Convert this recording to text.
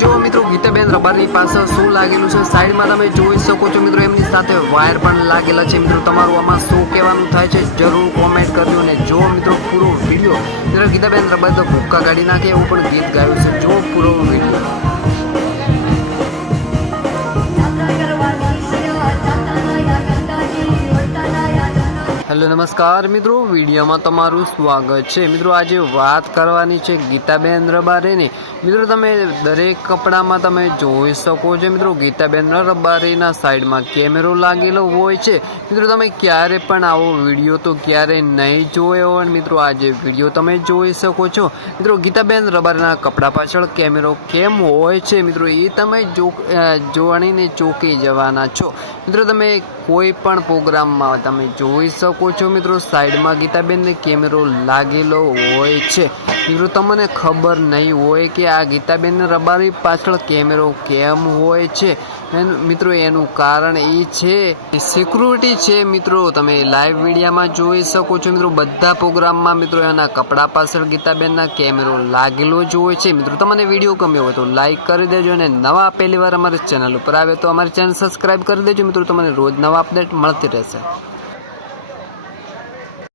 જો મિત્રો ગીતાબેન રબારની પાછળ શું લાગેલું છે સાઈડમાં તમે જોઈ શકો છો મિત્રો, એમની સાથે વાયર પણ લાગેલા છે મિત્રો. તમારું આમાં શું કહેવાનું થાય છે જરૂર કોમેન્ટ કરજો. અને જો મિત્રો પૂરો વિડીયો, મિત્રો ગીતાબેન રબાર તો ભૂક્કા કાઢી નાખે એવું પણ ગીત ગાયું છે. જો પૂરો વિડીયો. હેલો નમસ્કાર મિત્રો, વિડીયોમાં તમારું સ્વાગત છે. મિત્રો આજે વાત કરવાની છે ગીતાબેન રબારીની. મિત્રો તમે દરેક કપડામાં તમે જોઈ શકો છો મિત્રો, ગીતાબેન રબારીના સાઈડમાં કેમેરો લાગેલો હોય છે. મિત્રો તમે ક્યારે પણ આવો વિડીયો તો ક્યારે નહીં જોયો હોય મિત્રો, આજે વિડીયો તમે જોઈ શકો છો. મિત્રો ગીતાબેન રબારીના કપડા પાછળ કેમેરો કેમ હોય છે મિત્રો, એ તમે જોવાણીને ચોંકી જવાના છો. મિત્રો તમે કોઈ પણ પ્રોગ્રામમાં તમે જોઈ શકો છો મિત્રો, સાઈડમાં ગીતાબેનને કેમેરો લાગેલો હોય છે. મિત્રો તમને ખબર નહીં હોય કે આ ગીતાબેન રબારી પાછળ કેમેરો કેમ હોય છે. મિત્રો એનું કારણ એ છે સિક્યુરિટી છે. મિત્રો તમે લાઈવ વિડીયોમાં જોઈ શકો છો મિત્રો, બધા પ્રોગ્રામમાં મિત્રો એના કપડા પાછળ ગીતાબેનના કેમેરો લાગેલો જ હોય છે. મિત્રો તમને વિડીયો ગમ્યો હોય તો લાઈક કરી દેજો, અને નવા પહેલી વાર અમારી ચેનલ ઉપર આવે તો અમારી ચેનલ સબસ્ક્રાઈબ કરી દેજો મિત્રો. તમને રોજ નવા અપડેટ મળતી રહેશે.